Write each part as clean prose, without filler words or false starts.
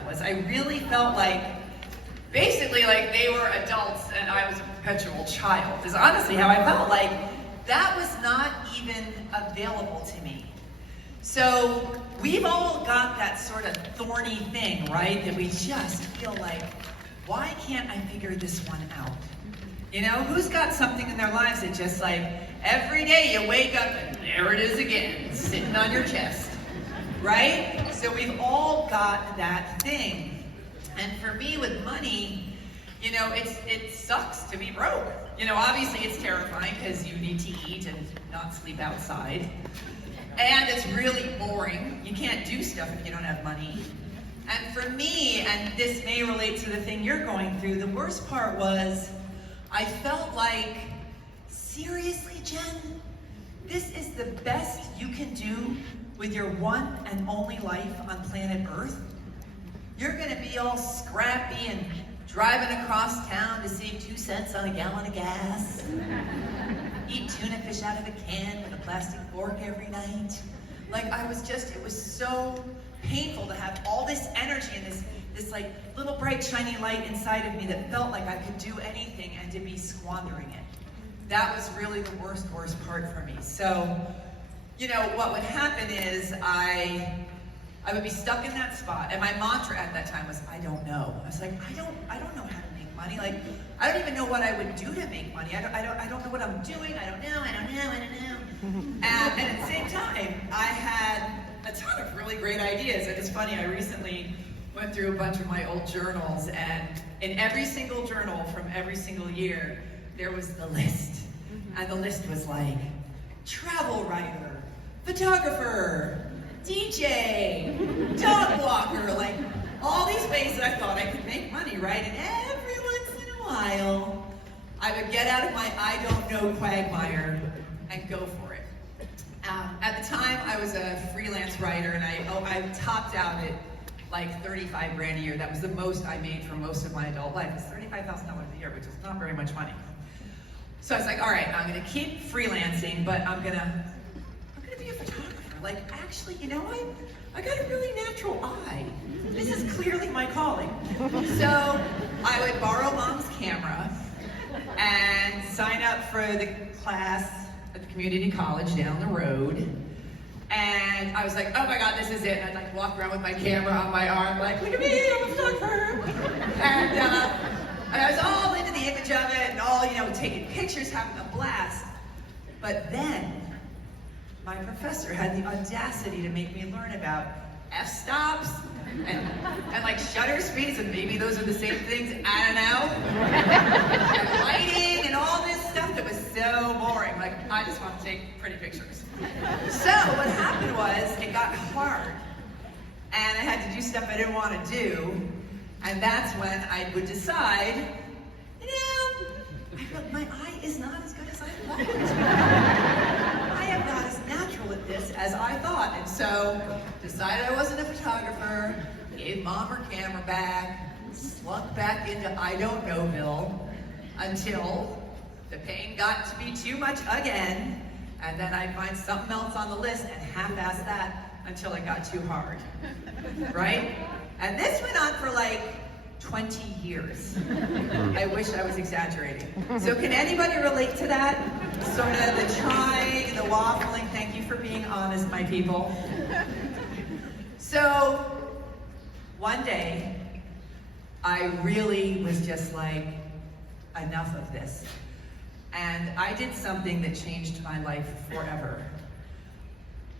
I was. I really felt like, basically like they were adults and I was a perpetual child. Is honestly how I felt. Like that was not even available to me. So we've all got that sort of thorny thing, right? That we just feel like, why can't I figure this one out? You know, who's got something in their lives that just like, every day you wake up and there it is again, sitting on your chest, right? So we've all got that thing. And for me with money, you know, it sucks to be broke. You know, obviously it's terrifying because you need to eat and not sleep outside. And it's really boring. You can't do stuff if you don't have money. And for me, and this may relate to the thing you're going through, the worst part was I felt like, seriously, Jen? This is the best you can do with your one and only life on planet Earth? You're gonna be all scrappy and driving across town to save 2 cents on a gallon of gas. Eat tuna fish out of a can with a plastic fork every night. Like it was so painful to have all this energy and this like little bright shiny light inside of me that felt like I could do anything and to be squandering it. That was really the worst part for me. So, you know, what would happen is I would be stuck in that spot, and my mantra at that time was, I don't know. I was like, I don't know how to make money. Like, I don't even know what I would do to make money. I don't know what I'm doing. I don't know. And at the same time, I had a ton of really great ideas. And it's funny, I recently went through a bunch of my old journals, and in every single journal from every single year, there was the list. And the list was like, travel writer, photographer, DJ, dog walker, like all these ways that I thought I could make money, right? And every once in a while, I would get out of my I don't know quagmire and go for it. At the time, I was a freelance writer, and I topped out at like 35 grand a year. That was the most I made for most of my adult life. It's $35,000 a year, which is not very much money. So I was like, all right, I'm gonna keep freelancing, but I'm gonna be a photographer. Like, actually, you know what? I got a really natural eye. This is clearly my calling. So I would borrow mom's camera and sign up for the class at the community college down the road. And I was like, oh my God, this is it. And I'd like walk around with my camera on my arm, like, look at me, I'm a photographer. And I was all into the image of it and all, you know, taking pictures, having a blast. But then my professor had the audacity to make me learn about f-stops and like shutter speeds, and maybe those are the same things, I don't know. And lighting and all this stuff that was so boring. Like, I just want to take pretty pictures. So what happened was, it got hard. And I had to do stuff I didn't want to do. And that's when I would decide, you know, my eye is not as good as I thought it was. I am not as natural at this as I thought. And so, decided I wasn't a photographer, gave mom her camera back, slunk back into I don't knowville until the pain got to be too much again. And then I'd find something else on the list and half-ass that until it got too hard, right? And this went on for like 20 years. I wish I was exaggerating. So can anybody relate to that? Sort of the trying, the waffling. Thank you for being honest, my people. So one day, I really was just like, enough of this. And I did something that changed my life forever.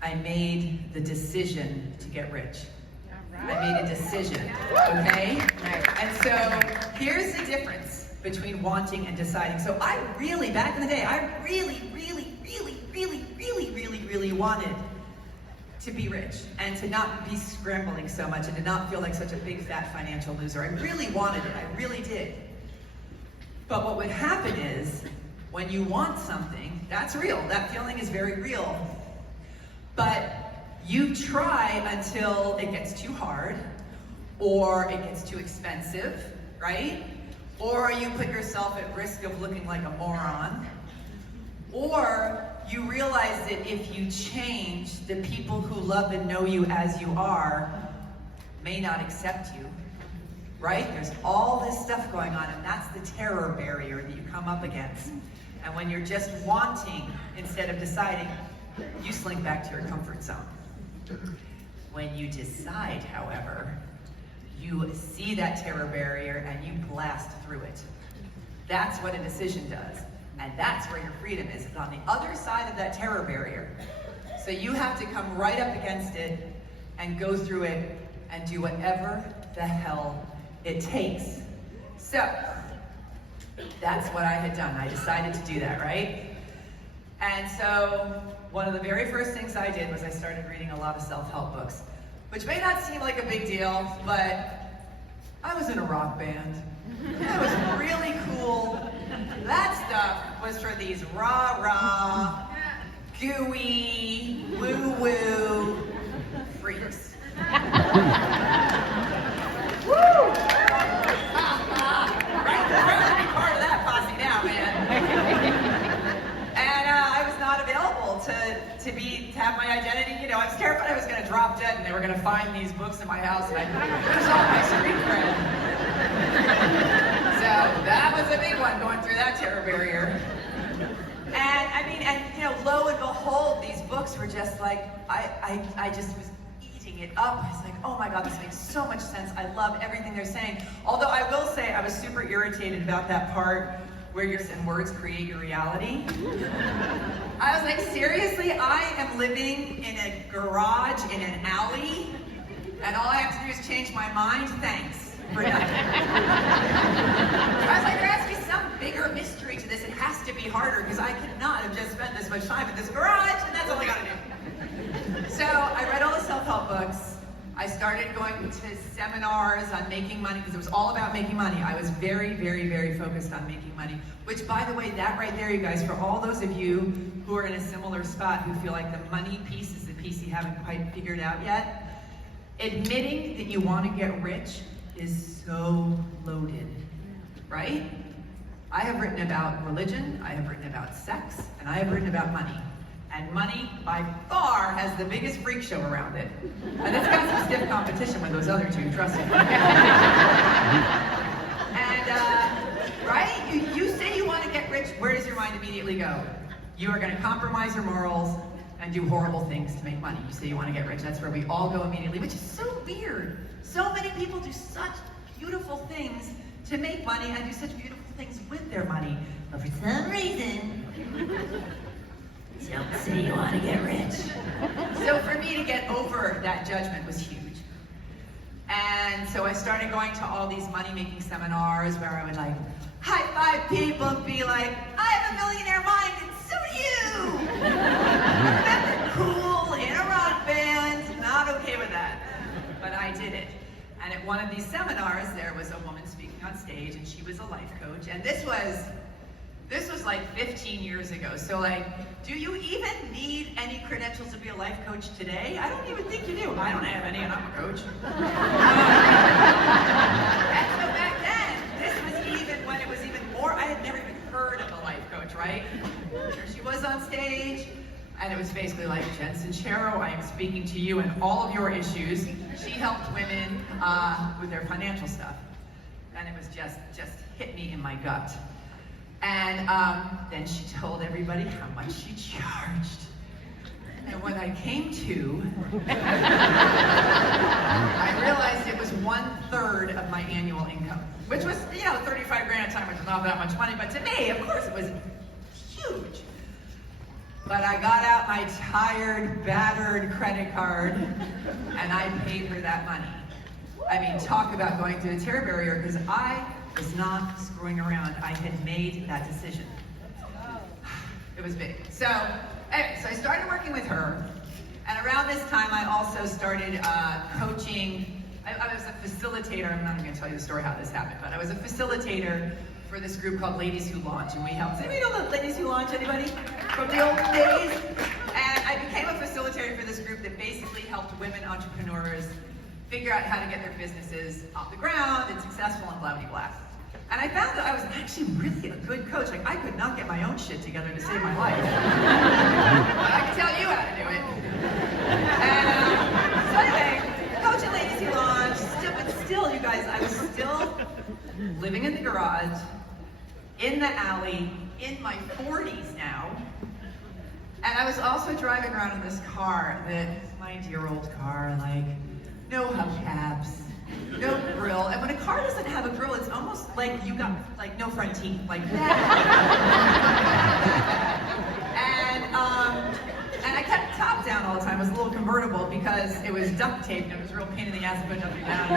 I made the decision to get rich. I made a decision, okay? And so here's the difference between wanting and deciding. So I really, back in the day, I really wanted to be rich and to not be scrambling so much and to not feel like such a big fat financial loser. I really wanted it, I really did. But what would happen is, when you want something, that's real, that feeling is very real. But you try until it gets too hard, or it gets too expensive, right? Or you put yourself at risk of looking like a moron. Or you realize that if you change, the people who love and know you as you are may not accept you, right? There's all this stuff going on, and that's the terror barrier that you come up against. And when you're just wanting instead of deciding, you slink back to your comfort zone. When you decide, however, you see that terror barrier and you blast through it. That's what a decision does. And that's where your freedom is. It's on the other side of that terror barrier. So you have to come right up against it and go through it and do whatever the hell it takes. So, that's what I had done. I decided to do that, right? And so, one of the very first things I did was I started reading a lot of self-help books, which may not seem like a big deal, but I was in a rock band. That was really cool. That stuff was for these rah-rah, gooey, woo-woo freaks. Woo! Right, I'm proud to be part of that posse now, man. And I was not available to have my identity. You know, I was terrified I was going to drop dead and they were going to find these books in my house and I'd lose all my street cred. So that was a big one, going through that terror barrier. And I mean, you know, lo and behold, these books were just like, I just was eating it up. I was like, oh my God, this makes so much sense. I love everything they're saying. Although I will say I was super irritated about that part where you're saying words create your reality. I was like, seriously, I am living in a garage in an alley, and all I have to do is change my mind? Thanks for nothing. I was like, there has to be some bigger mystery to this. It has to be harder, because I cannot have just spent this much time in this garage, and that's all I gotta do. So I read all the self-help books. I started going to seminars on making money, because it was all about making money. I was very, very, very focused on making money, which, by the way, that right there, you guys, for all those of you who are in a similar spot, who feel like the money piece is the piece you haven't quite figured out yet, admitting that you want to get rich is so loaded, right? I have written about religion, I have written about sex, and I have written about money. And money, by far, has the biggest freak show around it. And it's got some stiff competition with those other two, trust me. And, right? You say you want to get rich, where does your mind immediately go? You are going to compromise your morals and do horrible things to make money. You say you want to get rich, that's where we all go immediately, which is so weird. So many people do such beautiful things to make money and do such beautiful things with their money. But for some reason, don't say you want to get rich. So for me to get over that judgment was huge. And so I started going to all these money-making seminars where I would like high-five people and be like, I have a millionaire mind and so do you! Remember, cool, in a rock band, not okay with that. But I did it. And at one of these seminars, there was a woman speaking on stage and she was a life coach. And this was like 15 years ago. So like, do you even need any credentials to be a life coach today? I don't even think you do. I don't have any and I'm a coach. And so back then, this was even when it was even more, I had never even heard of a life coach, right? Here she was on stage, and it was basically like, Jen Sincero, I am speaking to you and all of your issues. She helped women with their financial stuff. And it was just hit me in my gut. And then she told everybody how much she charged. And when I came to, I realized it was 1/3 of my annual income, which was, you know, 35 grand at a time, which is not that much money, but to me, of course, it was huge. But I got out my tired, battered credit card, and I paid her that money. I mean, talk about going through the terror barrier, because I was not screwing around. I had made that decision. It was big. So, anyway, so I started working with her, and around this time I also started coaching. I was a facilitator. I'm not even going to tell you the story how this happened, but I was a facilitator for this group called Ladies Who Launch, and we helped. Does anybody know the Ladies Who Launch? Anybody from the old days? And I became a facilitator for this group that basically helped women entrepreneurs figure out how to get their businesses off the ground and successful and blah, blah, blah. And I found that I was actually really a good coach. Like, I could not get my own shit together to save my life. But I can tell you how to do it. And so anyway, coaching Ladies Who Launch, still, you guys, I was still living in the garage, in the alley, in my 40s now. And I was also driving around in this car, my dear old car, like, no hubcaps, no grill. And when a car doesn't have a grill, it's almost like you got, like, no front teeth, like that. And I kept top down all the time. It was a little convertible because it was duct taped and it was a real pain in the ass to put nothing down. So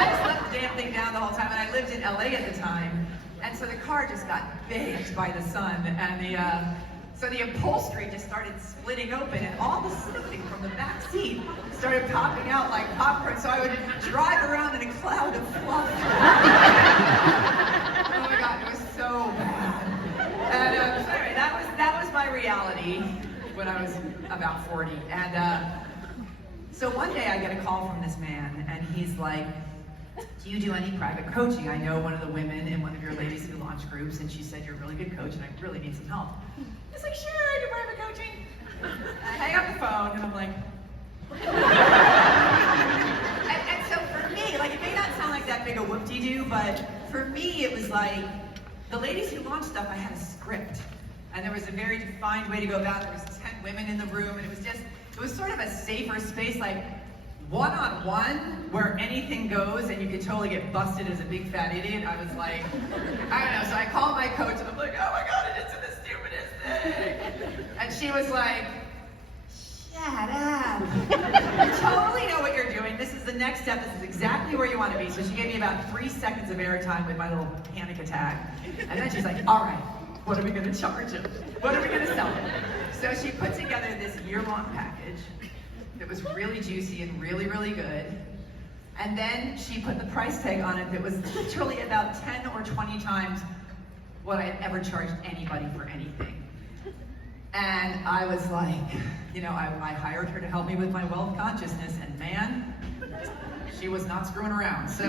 I just left the damn thing down the whole time. And I lived in LA at the time. And so the car just got baked by the sun. And so the upholstery just started splitting open and all the stuffing from the back seat started popping out like popcorn. So I would drive around in a cloud of fluff. Oh my God, it was so bad. And so anyway, that was my reality when I was about 40. And so one day I get a call from this man and he's like, do you do any private coaching? I know one of the women in one of your ladies who launch groups and she said you're a really good coach and I really need some help. He's like, sure, I do private coaching. I hang up the phone and I'm like, and so for me, like it may not sound like that big a whoop-de-doo, but for me it was like, the ladies who launched stuff, I had a script. And there was a very defined way to go about it. There was 10 women in the room and it was sort of a safer space, like one-on-one, where anything goes and you can totally get busted as a big fat idiot. I was like, I don't know, so I called my coach and I'm like, oh my God, it's the stupidest thing. And she was like, shut up. You totally know what you're doing. This is the next step. This is exactly where you want to be. So she gave me about 3 seconds of airtime with my little panic attack. And then she's like, all right, what are we going to charge him? What are we going to sell him? So she put together this year-long package that was really juicy and really, really good. And then she put the price tag on it that was literally about 10 or 20 times what I had ever charged anybody for anything. And I was like, you know, I hired her to help me with my wealth consciousness, and man, she was not screwing around. So